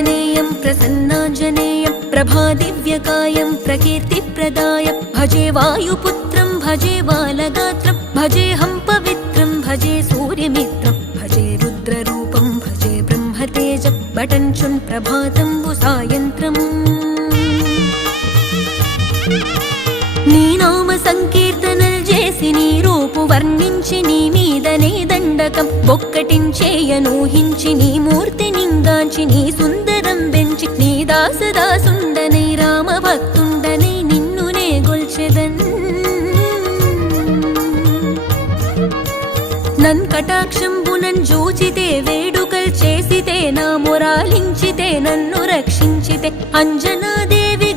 प्रसन्नाञ्जनेयं प्रसन्नाञ्जनेयं प्रभादिव्यकायं प्रकीर्तिप्रदायं भजे वायुपुत्रं भजे बालगात्रं भजेऽहं पवित्रं भजे सूर्यमित्रं भजे रुद्ररूपं भजे ब्रह्मतेजं बटञ्चुन् प्रभातं सायन्त्रम् నీ నామ సంకీర్తనలు చేసి నీ రూపు వర్ణించి నీ మీదనే దండకం ఒక్కటించేయనూహించి నీ మూర్తి నింగాంచి నీ సుందరం పెంచి నీ దాసదాసుండనై రామ భక్తుండనై నిన్నునే గొల్చెదన్ నన్ కటాక్షంబునన్ జూచితే వేడుకల్ చేసితే నా మొరాలించితే నన్ను రక్షించితే అంజనాదేవి